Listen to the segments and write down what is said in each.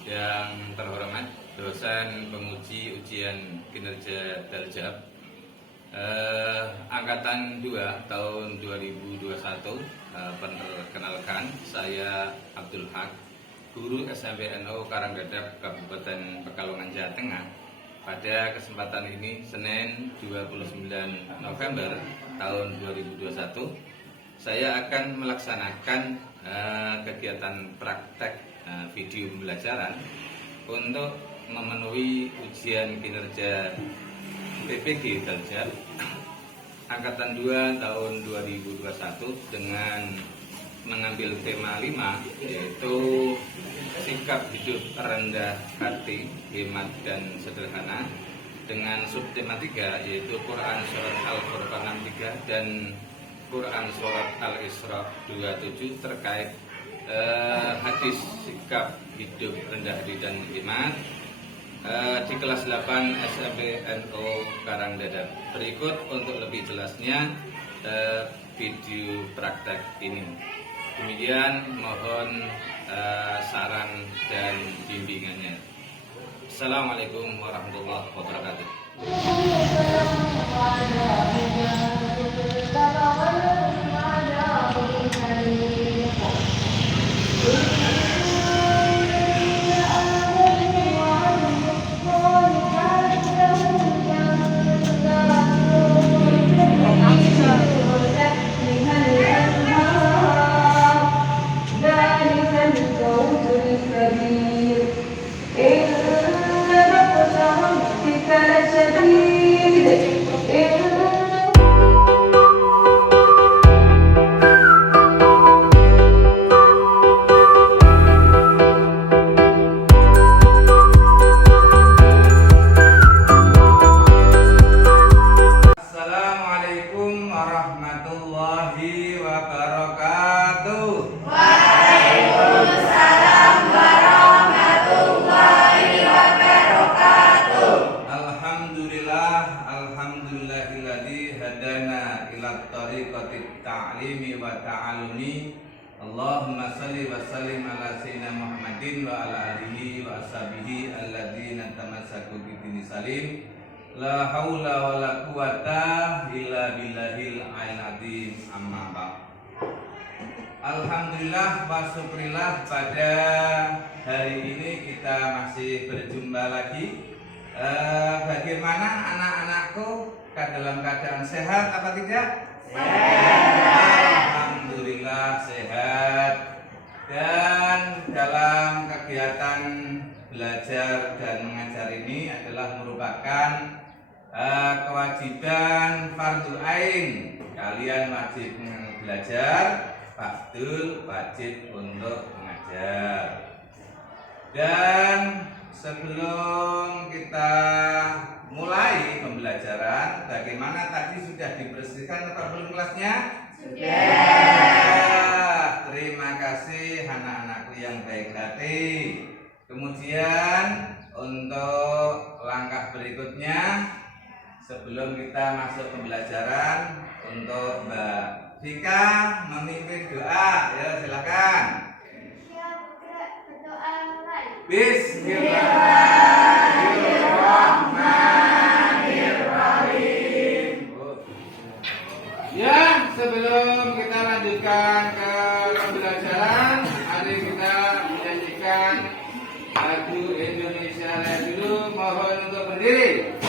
Yang terhormat dosen penguji ujian kinerja Daljab Angkatan 2 tahun 2021. Perkenalkan, saya Abdul Haq, guru SMP NU Karanggadap, Kabupaten Pekalongan, Jawa Tengah. Pada kesempatan ini, Senin 29 November tahun 2021, saya akan melaksanakan kegiatan praktek video pembelajaran untuk memenuhi ujian kinerja PPG Daljab Angkatan 2 tahun 2021 dengan mengambil tema 5, yaitu sikap hidup rendah hati, hemat dan sederhana, dengan subtema 3, yaitu Quran Surat Al-Furqan 63 dan Quran Surat Al-Isra 27 terkait hadis sikap hidup rendah hati dan hemat di kelas 8 SMP NU Karanggadap. Berikut untuk lebih jelasnya video praktek ini. Demikian, mohon saran dan bimbingannya. Assalamualaikum warahmatullahi wabarakatuh. Assalamualaikum warahmatullahi wabarakatuh. Waalaikumsalam warahmatullahi wabarakatuh. Alhamdulillahilladzi hadana ila thariqatit ta'limi wa ta'allumi. Allahumma shalli wa sallim ala sayyidina Muhammadin wa ala alihi wa ashabihi alladzina tamassaku bi dini salim. La haula wa la quwata illa billahil azim, amma ba'd. Alhamdulillah wa syukrillah, pada hari ini kita masih berjumpa lagi. Bagaimana anak-anakku, dalam keadaan sehat apa tidak? Sehat. Alhamdulillah sehat. Dan dalam kegiatan belajar dan mengajar ini adalah merupakan kewajiban fardu ain. Kalian wajib belajar, Fakdul wajib untuk mengajar. Dan sebelum kita mulai pembelajaran, bagaimana tadi sudah dibersihkan atau belum kelasnya? Sudah. Terima kasih anak-anakku yang baik hati. Kemudian untuk langkah berikutnya, sebelum kita masuk pembelajaran, untuk Mbak Vika memimpin doa, ya silakan. Bismillahirrahmanirrahim. Ya, sebelum kita lanjutkan ke pembelajaran, mari kita menyanyikan lagu Indonesia Raya dulu. Mohon untuk berdiri.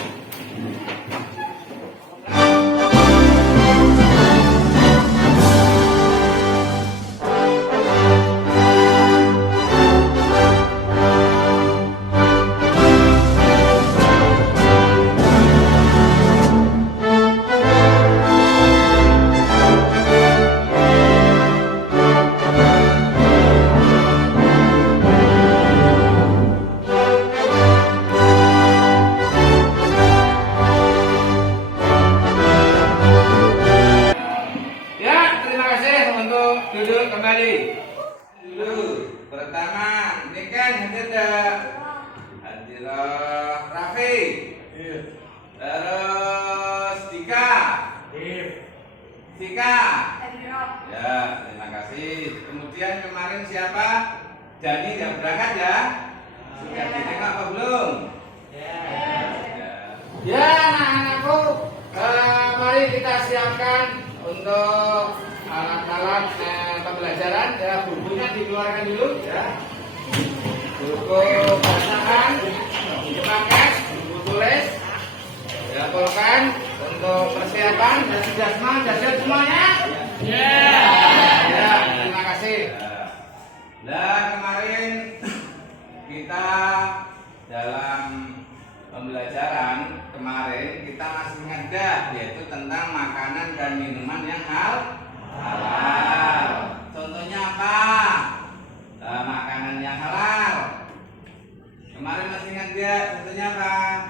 Duduk kembali. Dulu pertama, ini kan hadir Rafi. Terus Dika. Dika. Ya, terima kasih. Kemudian kemarin siapa? Jani yang berangkat ya. Sudah ditengok apa belum? Ya anak-anakku, mari kita siapkan untuk alat-alat pembelajaran. Ya, bukunya dikeluarkan dulu ya. Buku bacaan, buku paket, buku tulis, dikumpulkan untuk persiapan. Sudah semuanya? Ya, terima kasih. Nah, kemarin kita dalam pembelajaran kemarin kita masih ngajar yaitu tentang makanan dan minuman yang halal. Contohnya apa? Makanan yang halal. Kemarin masih ngajar contohnya apa?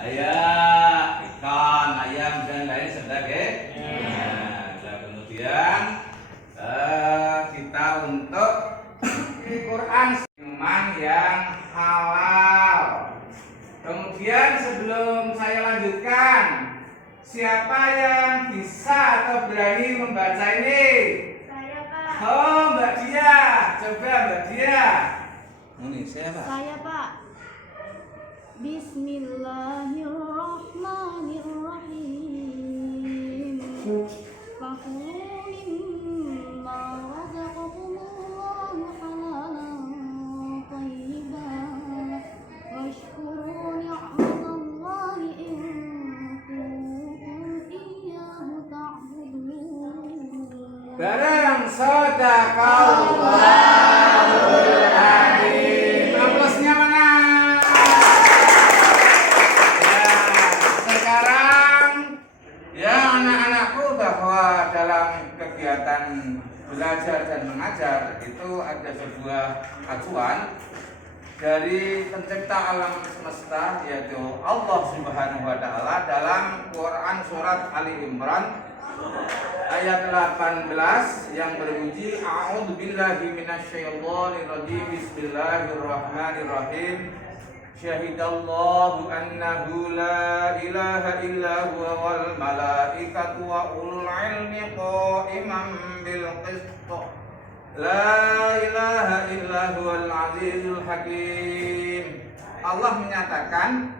Ayam, ikan, ayam dan lain sebagainya. Nah, kemudian kita untuk Al-Quran minuman yang halal. Kemudian sebelum saya lanjutkan, siapa yang bisa atau berani membaca ini? Saya, Pak. Oh, Mbak Dia, coba Mbak Dia. Ini siapa? Saya, Pak. Bismillahirrahmanirrahim. Fakulu mimma razaqakumullahu halalan thayyiban. Washkuru ni'matallahi in kuntum iyyahu ta'budun. Bareng Shadaqallahul Adzim. Aplausnya mana? Ya, sekarang ya anak-anakku bahwa dalam kegiatan belajar dan mengajar itu ada sebuah acuan dari pencipta alam semesta yaitu Allah Subhanahu wa taala dalam Quran surat Ali Imran ayat 18 yang berbunyi a'udzubillahi minasyaitonirrajim bismillahirrahmanirrahim syahidallahu annahu la ilaha illa huwa wal malaikatu wa ulul ilmi qa'iman bil qist la ilaha illa huwal azizul hakim. Allah menyatakan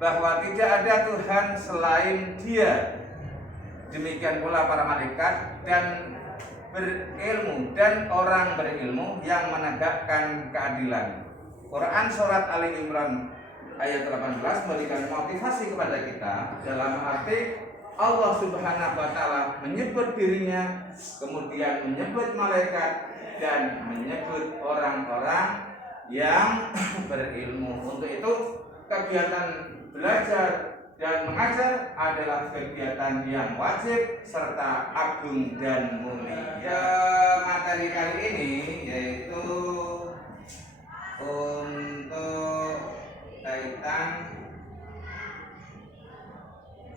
bahwa tidak ada Tuhan selain Dia. Demikian pula para malaikat dan berilmu dan orang berilmu yang menegakkan keadilan. Quran surat Ali Imran ayat 18 memberikan motivasi kepada kita dalam arti Allah Subhanahu wa taala menyebut dirinya, kemudian menyebut malaikat dan menyebut orang-orang yang berilmu. Untuk itu kegiatan belajar dan mengajar adalah kegiatan yang wajib serta agung dan mulia. Materi kali ini yaitu untuk kaitan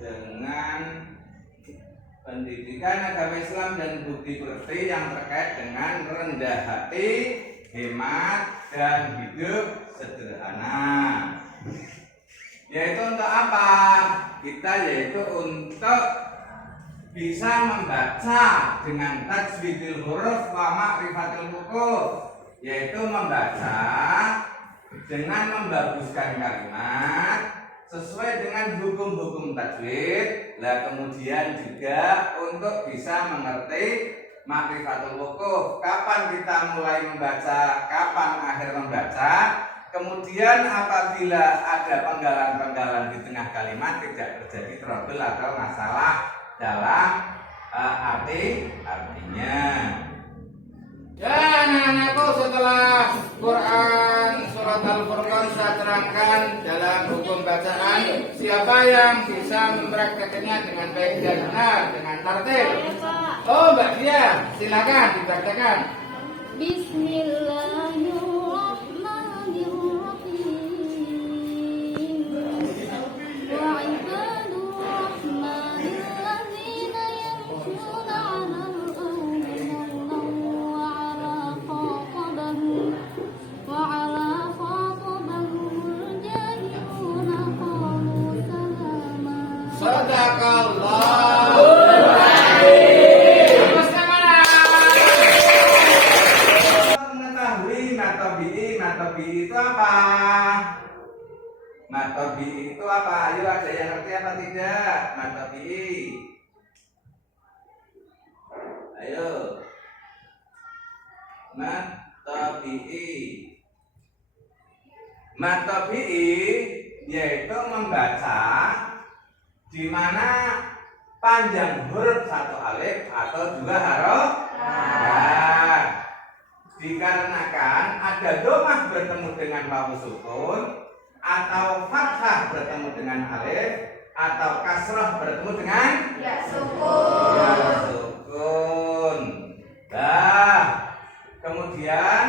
dengan pendidikan agama Islam dan bukti-bukti yang terkait dengan rendah hati, hemat, dan hidup sederhana. Yaitu untuk apa? Kita yaitu untuk bisa membaca dengan tajwidil huruf wa ma'rifatil hukuf, yaitu membaca dengan membaguskan kalimat sesuai dengan hukum-hukum tajwid. Lah kemudian juga untuk bisa mengerti ma'rifatul hukuf, kapan kita mulai membaca, kapan akhir membaca. Kemudian apabila ada penggalan-penggalan di tengah kalimat tidak terjadi trouble atau masalah dalam artinya. Ya anak-anakku, setelah Quran surat Al-Furqan saya terangkan dalam hukum bacaan, siapa yang bisa mempraktekkannya dengan baik dan benar dengan tertib? Saya, Pak. Oh Mbak Dia, silakan dipraktekkan. Bismillahirrahmanirrahim. Wa ibadur rahmanir ladzina yamshuna 'alal ardi wa 'ala khatabahum jahiluna qalu salama. Shadaqallahul Adzim. Mengetahui atau mad tabi'i itu apa? Mad tabi'i itu apa? Ayo, ada yang ngerti apa tidak? Mad tabi'i. Ayo. Mad tabi'i. Mad tabi'i yaitu membaca di mana panjang huruf satu alif atau dua huruf. Nah, dikarenakan ada domah bertemu dengan wawu sukun, atau fathah bertemu dengan alif, atau kasrah bertemu dengan Ya sukun. ya sukun. Nah, kemudian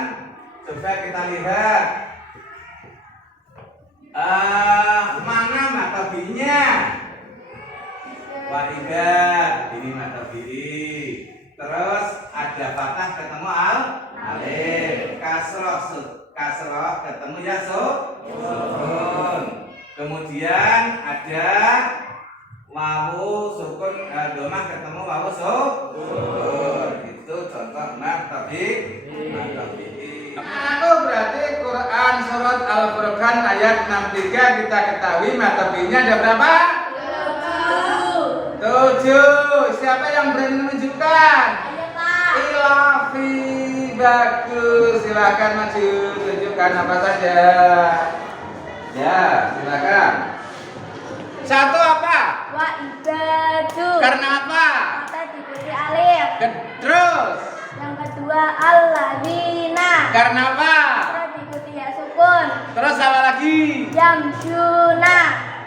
coba kita lihat mana matabinya. Waidah, ini matabi. Terus ada fathah ketemu alif, kasroh ketemu ya sukun. Kemudian ada wawu sukun, domah ketemu wawu sukun. Itu contoh matabi. Itu berarti Quran surat Al-Furqan ayat 63 kita ketahui matabinya ada berapa? 7. Siapa yang berani menunjukkan? Ayo Pak. Ilafi, bagus. Silakan maju, tunjukkan apa saja. Ya, silakan. Satu apa? Wa ibadu. Karena apa? Kata diikuti alif. Terus. Yang kedua alladzina. Karena apa? Kata diikuti ya sukun. Terus apa lagi? Yamsyuna.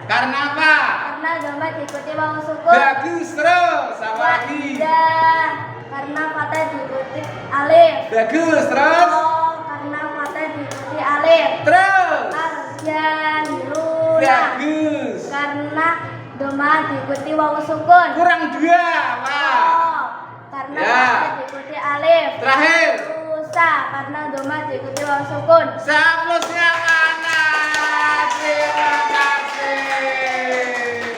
Karena apa? Karena domba diikuti wawu sukun. Bagus. Terus apa lagi? Waidah. Karena kata diikuti alif. Bagus. Terus. Oh, karena kata diikuti alif. Terus. Arjaniluna. Bagus. Karena domba diikuti wawu sukun. Kurang 2. Wah. Oh, karena Ya. kata diikuti alif. Terakhir. Rusa. Karena domba diikuti wawu sukun. Saplusnya mana? Terima kasih.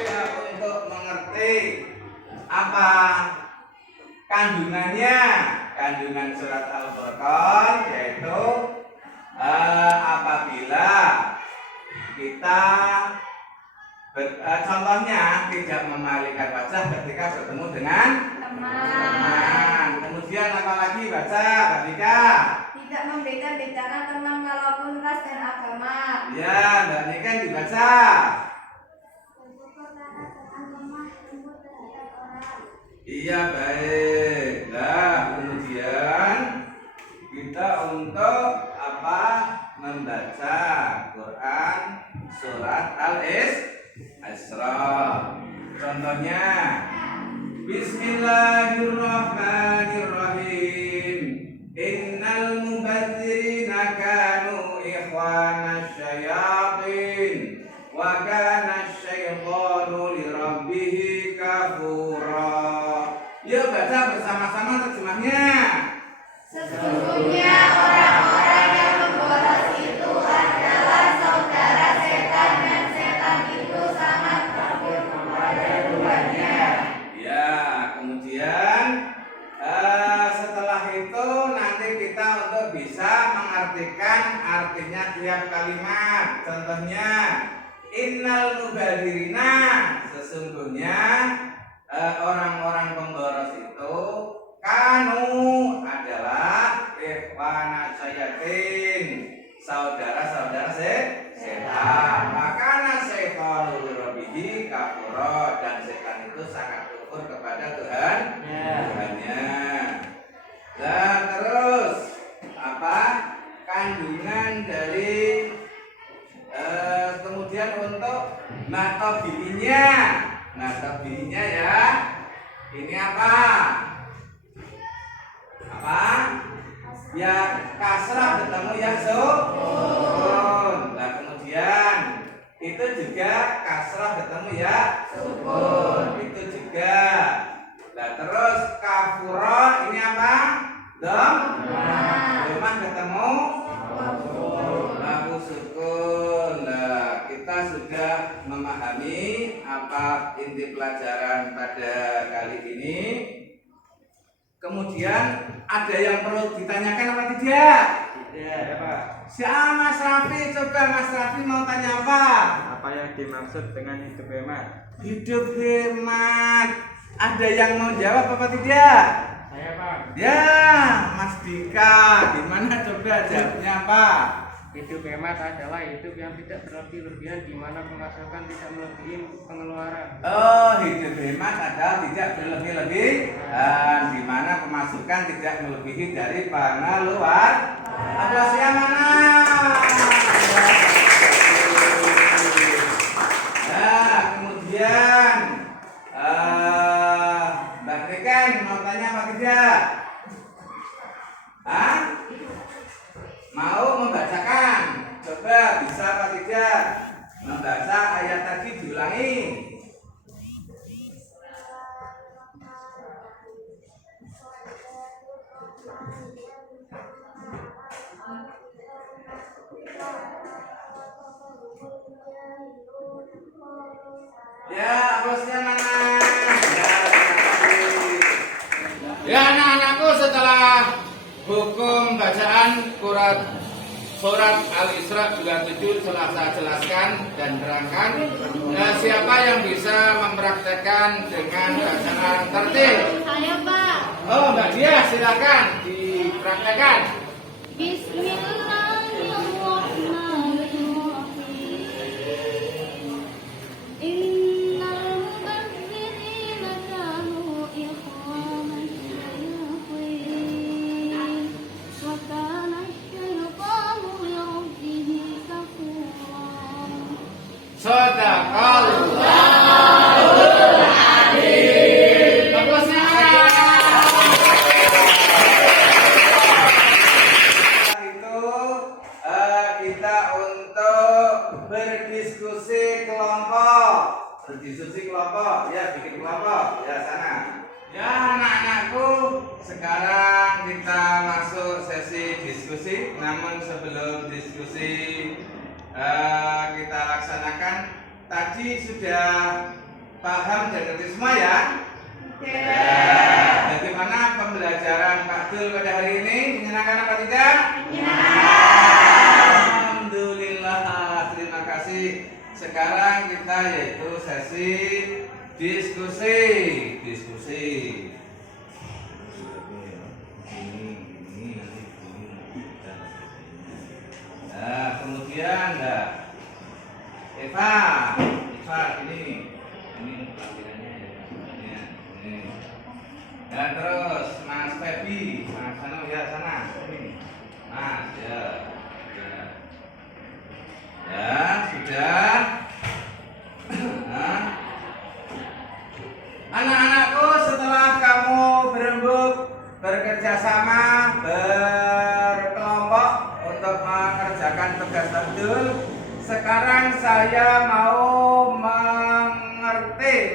Ya, untuk mengerti apa kandungannya, kandungan surat Al-Furqan yaitu apabila kita contohnya tidak memalingkan wajah ketika bertemu dengan teman. Kemudian apa lagi baca ketika Tidak membeda-bedakan teman walaupun ras dan agama. ya, dan ini kan dibaca. Iya, baik. Nah, kemudian kita untuk apa? Membaca Quran surat Al-Isra. Contohnya Bismillahirrahmanirrahim. Innal mubadzirina kanu ikhwanasy syayatin wa kana asy-syaitanu lirabbih kafura. Yuk baca bersama-sama terjemahnya. Sesungguhnya orang-orang yang memboros itu adalah saudara setan dan setan itu sangat kafir kepada Tuhannya. Ya, kemudian setelah itu nanti kita untuk bisa mengartikan artinya tiap kalimat. Contohnya, innal mubadzirina, sesungguhnya orang-orang pemboros itu kanu adalah ikhwana syayatin, saudara-saudara setan. Makana setan lirabihi kafura, dan setan itu sangat kufur kepada Tuhannya. Nah, terus apa kandungan dari kemudian untuk matabi'inya. Matabi'inya ya, ini apa? Apa? Ya kasrah ketemu ya sukun. Nah, kemudian itu juga kasrah ketemu ya sukun. Itu juga. Nah, terus kafura ini apa? Domah ketemu wawu sukun. Nah, kita sudah memahami apa inti pelajaran pada kali ini. Kemudian ada yang perlu ditanyakan apa tidak? Ya, Pak. Si Mas Raffi, coba Mas Raffi mau tanya apa? Apa yang dimaksud dengan hidup hemat? Hidup hemat. Ada yang mau jawab apa tidak? Saya Pak. Ya, Mas Dika, gimana coba jawabnya apa? Hidup hemat adalah hidup yang tidak berlebih-lebihan di mana pemasukan tidak melebihi pengeluaran. Oh, hidup hemat adalah tidak berlebih-lebih di mana pemasukan tidak melebihi dari pengeluaran. Ada siapa mana? Nah, kemudian Mbak Dekan mau tanya apa tidak? Hah? Mau membacakan? Coba bisa apa tidak? Membaca ayat tadi diulangi. Ya, bosnya mana? Ya anak-anakku, setelah hukum bacaan surat Al-Isra 27 telah saya jelaskan dan terangkan. Nah, siapa yang bisa mempraktekkan dengan bacaan tertib? Saya Pak. Oh, Mbak Dia, silakan dipraktekkan. Bismillahirrahmanirrahim. Innal mubazzirina kanu ikhwana syayatin. Wa kana asy-syaitanu li rabbih kafura. Shadaqallahul adzim. Bagusnya. Itu kita untuk berdiskusi kelompok. Berdiskusi kelompok, ya bikin kelompok, ya sana. Ya anak-anakku, sekarang kita masuk sesi diskusi. Namun sebelum diskusi kita laksanakan, tadi sudah paham dan ngerti semua ya? Ya. Bagaimana pembelajaran Pak Dul pada hari ini? Menyenangkan apa tidak? Alhamdulillah, terima kasih. Sekarang kita yaitu sesi diskusi. Nah, kemudian Eva, ini tampilannya ya. Ini. Dan terus Mas Febi, Mas Anu ya sana, ini. Mas ya. Ya, sudah. Nah. Anak-anakku, setelah kamu berembuk, bekerja sama, berkelompok untuk mengerjakan tugas Abdul, sekarang saya mau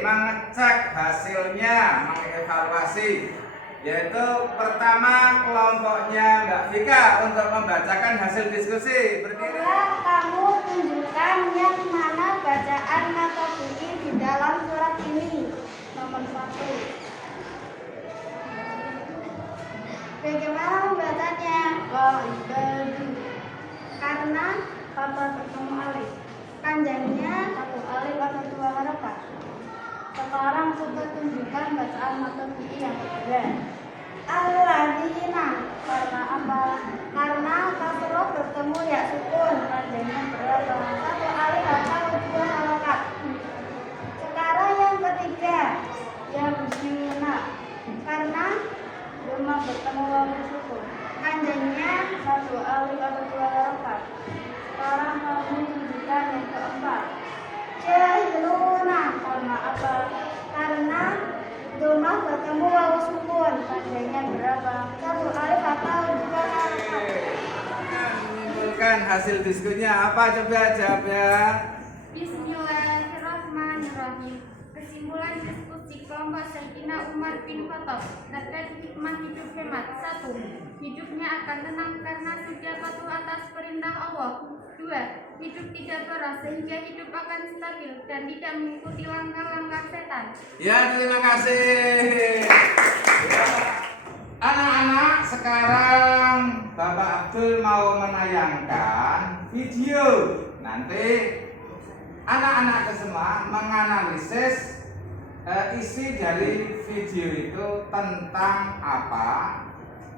mengecek hasilnya, mengevaluasi. Yaitu pertama kelompoknya Mbak Vika untuk membacakan hasil diskusi. Berdiri. Coba kamu tunjukkan yang mana bacaan kata kunci di dalam surat ini. Nomor 1. Bagaimana membacanya? Ibadu. Karena kata bertemu alif. Panjangnya satu alif atau dua harakat. Sekarang coba tunjukkan bacaan mata kunci yang kedua. Alladzina. Karena apa? Karena kasroh bertemu ya sukun. Panjangnya berapa? Satu alif atau dua harakat. Sekarang yang ketiga. Ya Busyuna. Karena doma bertemu wawu sukun. Panjangnya satu alif atau dua harakat. Sekarang kamu tunjukkan yang keempat. Jahiluna. Karena apa? Karena doma bertemu wawu sukun. Panjangnya berapa? Satu alif atau dua harakat. Menyimpulkan hasil diskusinya apa coba jawab ya? Bismillahirrahmanirrahim. Kesimpulan diskusi kelompok Sayyidina Umar bin Khattab terkait hikmah hidup hemat. 1. Hidupnya akan tenang karena sudah patuh atas perintah Allah. 2. Hidup tidak boros sehingga hidup akan stabil dan tidak mengikuti langkah-langkah setan. Ya, terima kasih. Ya. Anak-anak, sekarang Bapak Abdul mau menayangkan video. Nanti anak-anak semua menganalisis isi dari video itu tentang apa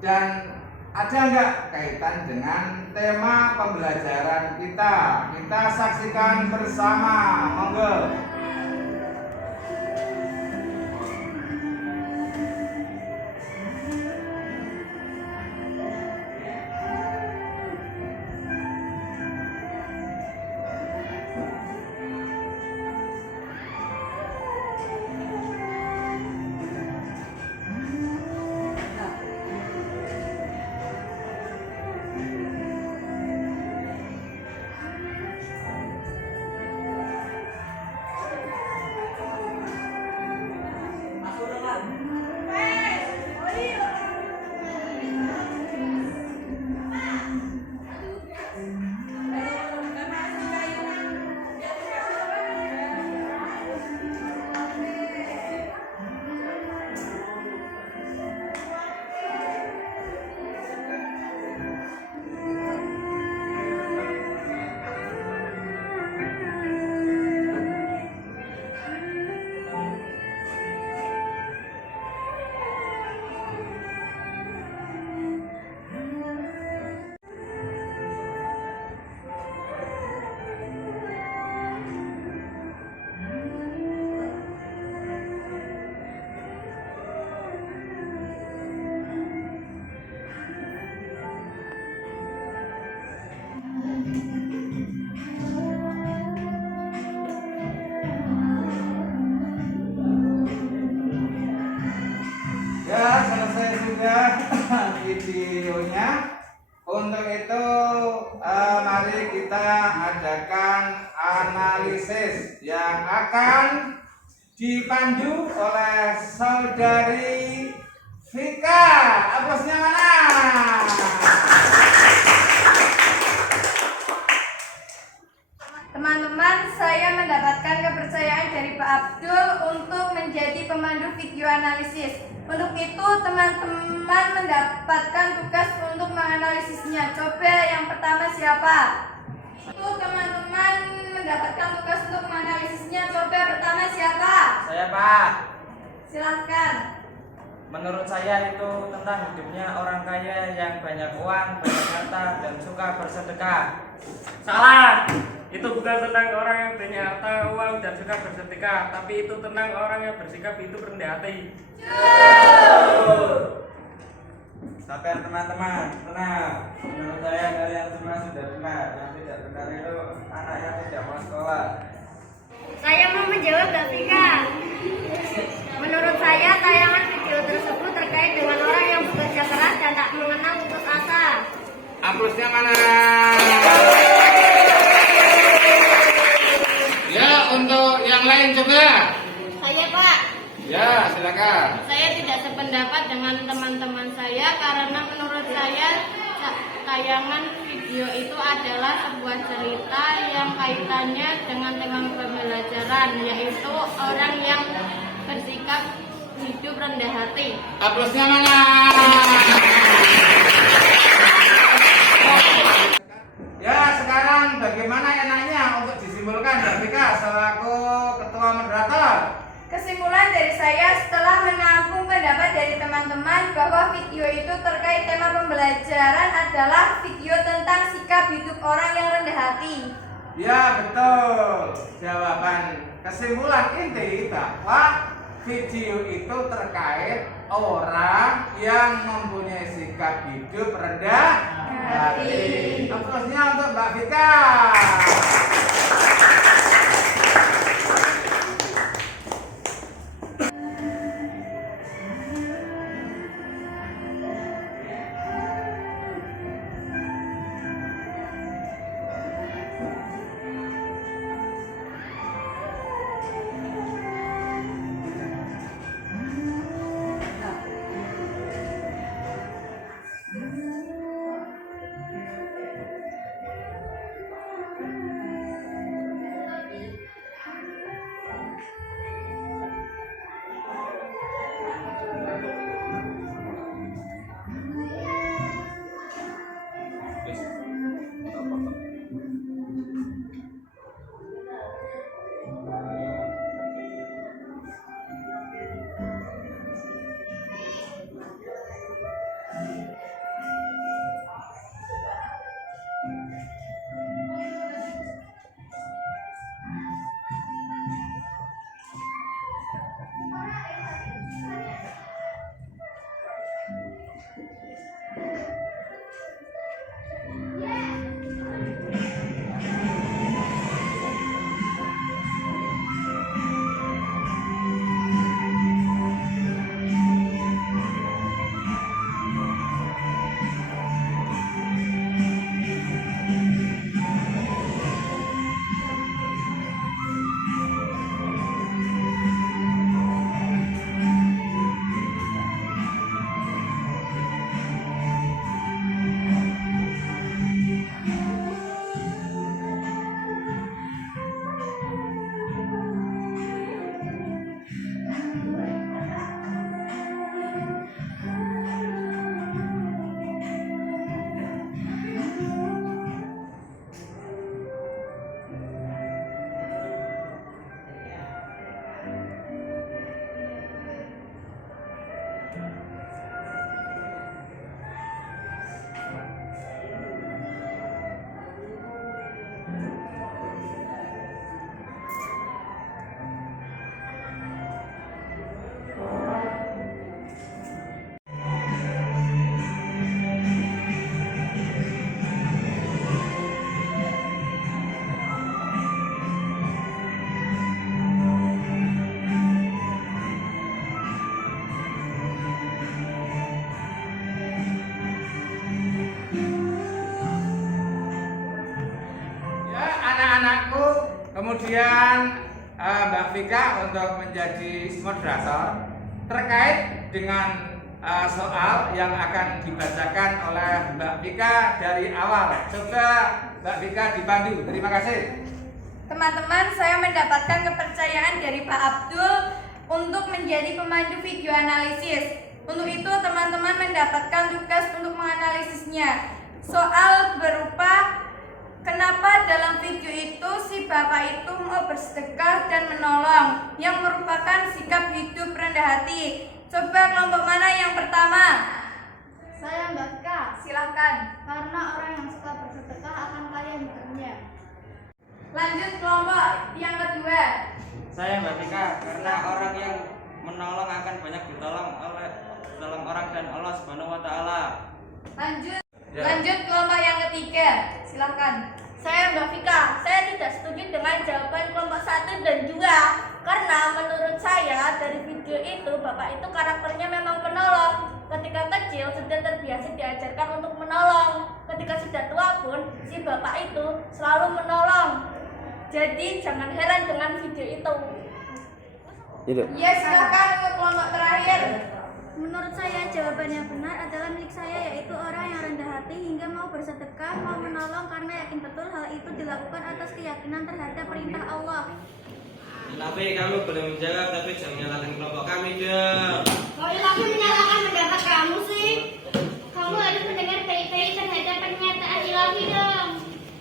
dan ada nggak kaitan dengan tema pembelajaran kita. Kita saksikan bersama, monggo. Ya, selesai sudah videonya. Untuk itu mari kita adakan analisis yang akan dipandu oleh saudari Vika. Aplausnya mana? Teman-teman, saya mendapatkan kepercayaan dari Pak Abdul untuk menjadi pemandu video analisis. Untuk itu, teman-teman mendapatkan tugas untuk menganalisisnya. Coba yang pertama siapa? Itu teman-teman mendapatkan tugas untuk menganalisisnya. Coba pertama siapa? Saya, Pak. Silahkan. Menurut saya itu tentang hidupnya orang kaya yang banyak uang, banyak harta, dan suka bersedekah. Salah. Itu bukan tentang orang yang banyak harta, uang, dan suka bersedekah, tapi itu tentang orang yang bersikap hidup rendah hati. Sabar teman-teman, tenang. Menurut saya kalian semua sudah benar. Yang tidak benar itu anak yang tidak mau sekolah. Saya mau menjawab Mbak Vika. Menurut saya, tayangan video tersebut terkait dengan orang yang bekerja keras dan tak mengenal putus asa. Aplausnya mana? Ya, untuk yang lain coba. Saya, Pak. Ya, silakan. Saya tidak sependapat dengan teman-teman saya karena menurut saya tayangan video itu adalah sebuah cerita yang kaitannya dengan tema pembelajaran, yaitu orang yang bersikap hidup rendah hati. Aplausnya mana? Ya, sekarang bagaimana enaknya untuk disimpulkan Mbak Vika selaku ketua moderator? Kesimpulan dari saya setelah menampung pendapat dari teman-teman bahwa video itu terkait tema pembelajaran adalah video tentang sikap hidup orang yang rendah hati. Ya, betul. Jawaban kesimpulan inti bahwa video itu terkait orang yang mempunyai sikap hidup rendah hati. Aplausnya untuk Mbak Vika. anak-anakku, kemudian Mbak Vika untuk menjadi moderator terkait dengan soal yang akan dibacakan oleh Mbak Vika dari awal. Coba Mbak Vika dipandu. Terima kasih. Teman-teman, saya mendapatkan kepercayaan dari Pak Abdul untuk menjadi pemandu video analisis. Untuk itu, teman-teman mendapatkan tugas untuk menganalisisnya. Soal berupa kenapa dalam video itu si bapak itu mau bersedekah dan menolong, yang merupakan sikap hidup rendah hati. Coba kelompok mana yang pertama? Saya Mbak Vika. Silahkan. Karena orang yang suka bersedekah akan kaya hidupnya. Lanjut kelompok yang kedua. Saya Mbak Vika, karena orang yang menolong akan banyak ditolong oleh orang dan Allah Subhanahu wa taala. Lanjut. Ya. Lanjut kelompok yang ketiga. Silahkan. Saya Mbak Vika. Saya tidak setuju dengan jawaban kelompok 1 dan 2 karena menurut saya dari video itu bapak itu karakternya memang penolong. Ketika kecil sudah terbiasa diajarkan untuk menolong. Ketika sudah tua pun si bapak itu selalu menolong. Jadi jangan heran dengan video itu. Ya, silahkan untuk kelompok terakhir. Menurut saya jawaban yang benar adalah milik saya, yaitu orang yang rendah hati hingga mau bersedekah, mau menolong karena yakin betul hal itu dilakukan atas keyakinan terhadap perintah Allah. Tapi kamu boleh menjawab, tapi jangan menyalahkan kelompok kami dong. Kok aku menyalahkan pendapat kamu sih? Kamu harus mendengar baik-baik terhadap pernyataan ilahi dong.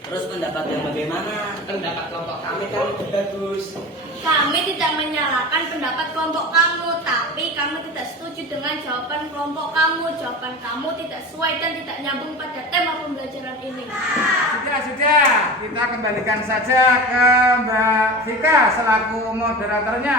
Terus pendapat yang bagaimana? Pendapat kelompok kami kan bagus. Kami tidak menyalahkan pendapat kelompok kamu, tapi kami tidak setuju dengan jawaban kelompok kamu. Jawaban kamu tidak sesuai dan tidak nyambung pada tema pembelajaran ini. Sudah, kita kembalikan saja ke Mbak Vika selaku moderatornya.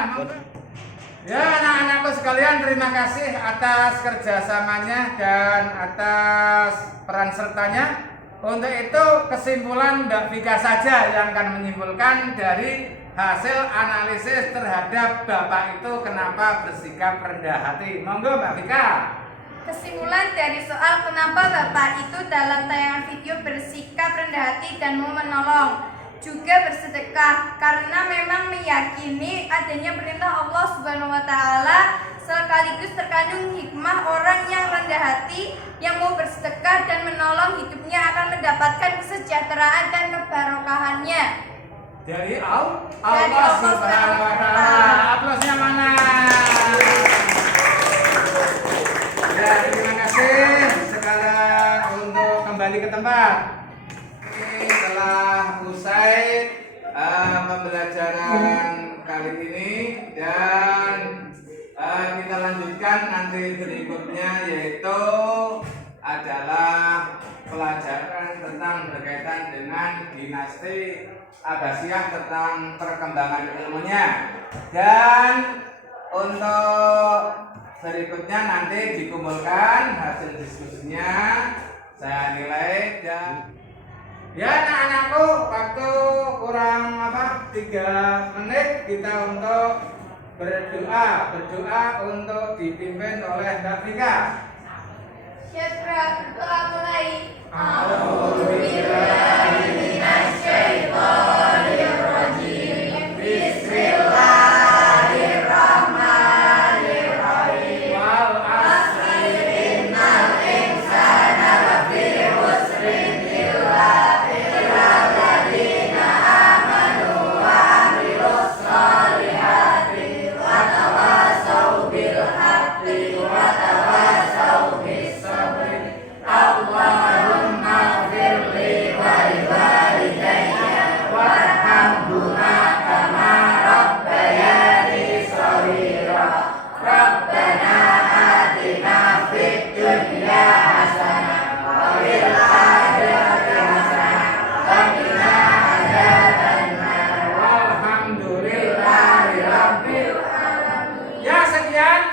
Ya, anak-anakku sekalian, terima kasih atas kerjasamanya dan atas peran sertanya. Untuk itu kesimpulan Mbak Vika saja yang akan menyimpulkan dari hasil analisis terhadap bapak itu kenapa bersikap rendah hati. Monggo Mbak Vika. Kesimpulan dari soal kenapa bapak itu dalam tayangan video bersikap rendah hati dan mau menolong, juga bersedekah, karena memang meyakini adanya perintah Allah Subhanahu wa taala, sekaligus terkandung hikmah orang yang rendah hati yang mau bersedekah dan menolong hidupnya akan mendapatkan kesejahteraan dan kebarokahannya. Dari Allah Subhanahu wa taala. Aplausnya mana? Ya, terima kasih. Sekarang untuk kembali ke tempat. Ini telah usai pembelajaran kali ini dan kita lanjutkan nanti berikutnya, yaitu adalah pelajaran tentang berkaitan dengan dinasti Abbasiyah tentang perkembangan ilmunya. Dan untuk berikutnya nanti dikumpulkan hasil diskusinya, saya nilai. Dan ya anak-anakku, waktu kurang 3 menit kita untuk berdoa untuk dipimpin oleh Mbak Vika. Syedra, doa mulai.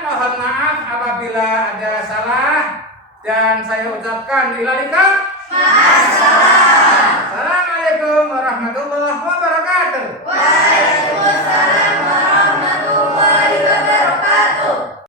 Mohon maaf apabila ada salah dan saya ucapkan ilalika